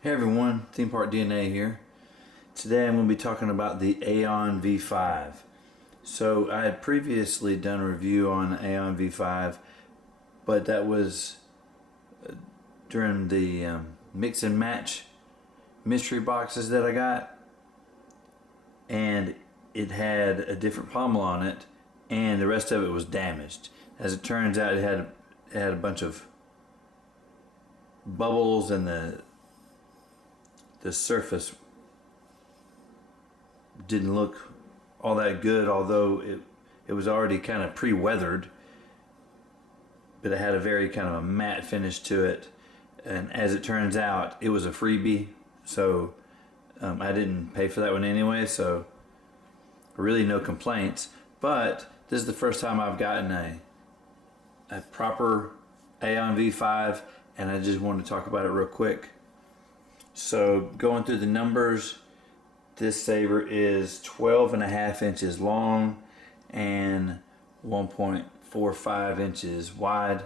Hey everyone, Theme Park DNA here. Today I'm going to be talking about the Aeon V5. So I had previously done a review on Aeon V5, but that was during the mix and match mystery boxes that I got, and it had a different pommel on it and the rest of it was damaged. As it turns out, it had a bunch of bubbles, and the surface didn't look all that good, although it was already kind of pre-weathered, but it had a very kind of a matte finish to it. And as it turns out, it was a freebie, so I didn't pay for that one anyway, so really no complaints. But this is the first time I've gotten a proper Aeon V5, and I just wanted to talk about it real quick. So going through the numbers, this saber is 12.5 inches long and 1.45 inches wide.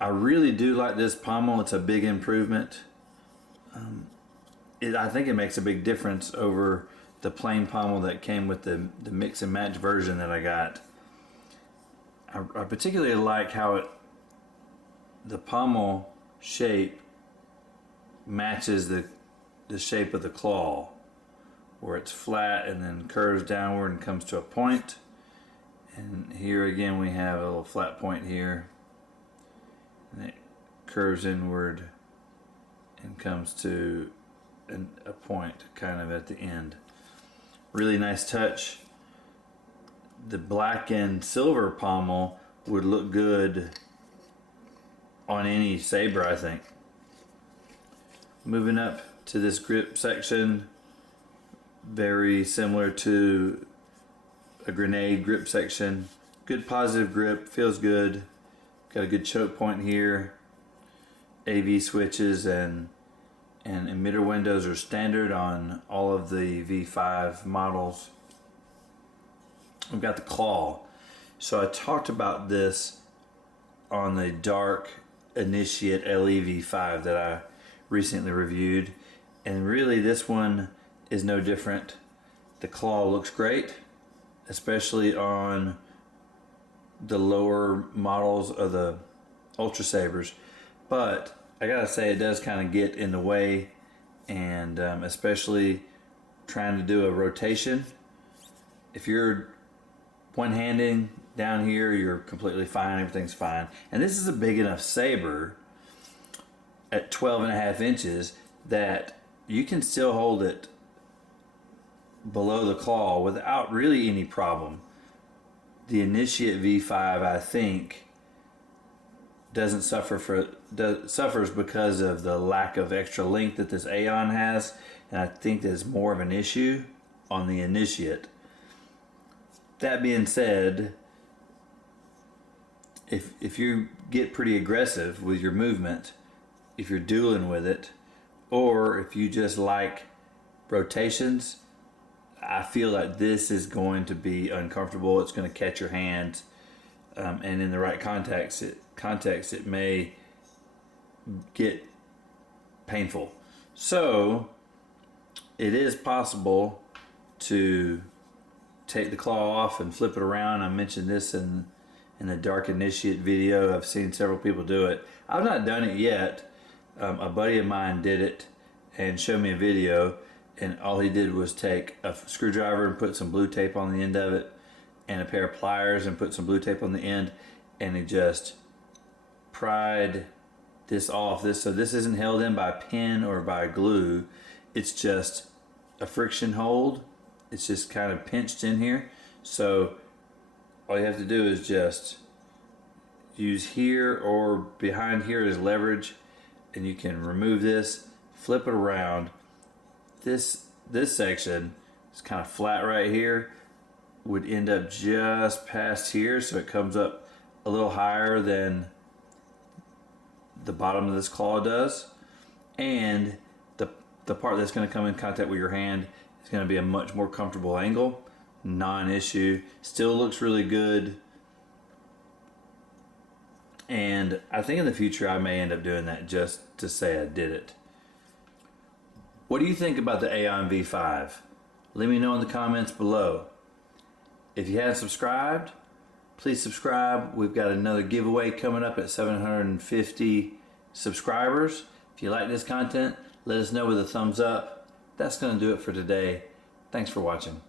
I really do like this pommel. It's a big improvement. I think it makes a big difference over the plain pommel that came with the mix and match version that I got. I particularly like how the pommel shape matches the shape of the claw, where it's flat and then curves downward and comes to a point. And here again we have a little flat point here, and it curves inward and comes to a point kind of at the end. Really nice touch. The black and silver pommel would look good on any saber, I think. Moving up to this grip section, very similar to a grenade grip section. Good positive grip, feels good. Got a good choke point here. AV switches and emitter windows are standard on all of the V5 models. We've got the claw. So I talked about this on the Dark Initiate LEV5 that I recently reviewed, and really this one is no different. The claw looks great, especially on the lower models of the Ultrasabers, but I gotta say it does kind of get in the way, and especially trying to do a rotation. If you're one-handing down here, you're completely fine, everything's fine. And this is a big enough saber at 12.5 inches that you can still hold it below the claw without really any problem. The Initiate V5, I think, suffers because of the lack of extra length that this Aeon has, and I think there's more of an issue on the Initiate. That being said, if you get pretty aggressive with your movement, if you're dueling with it, or if you just like rotations, I feel like this is going to be uncomfortable. It's going to catch your hands, and in the right context, it may get painful. So it is possible to take the claw off and flip it around. I mentioned this in the Dark Initiate video. I've seen several people do it. I've not done it yet. A buddy of mine did it and showed me a video, and all he did was take a screwdriver and put some blue tape on the end of it, and a pair of pliers and put some blue tape on the end, and he just pried this off. So this isn't held in by a pin or by glue. It's just a friction hold. It's just kind of pinched in here. So all you have to do is just use here or behind here as leverage, and you can remove this, flip it around. This section is kind of flat right here, would end up just past here, so it comes up a little higher than the bottom of this claw does, and the part that's going to come in contact with your hand is going to be a much more comfortable angle. Non-issue. Still looks really good, And I think in the future I may end up doing that just to say I did it. What do you think about the Aeon V5? Let me know in the comments below. If you haven't subscribed, please subscribe. We've got another giveaway coming up at 750 subscribers. If you like this content, let us know with a thumbs up. That's going to do it for today. Thanks for watching.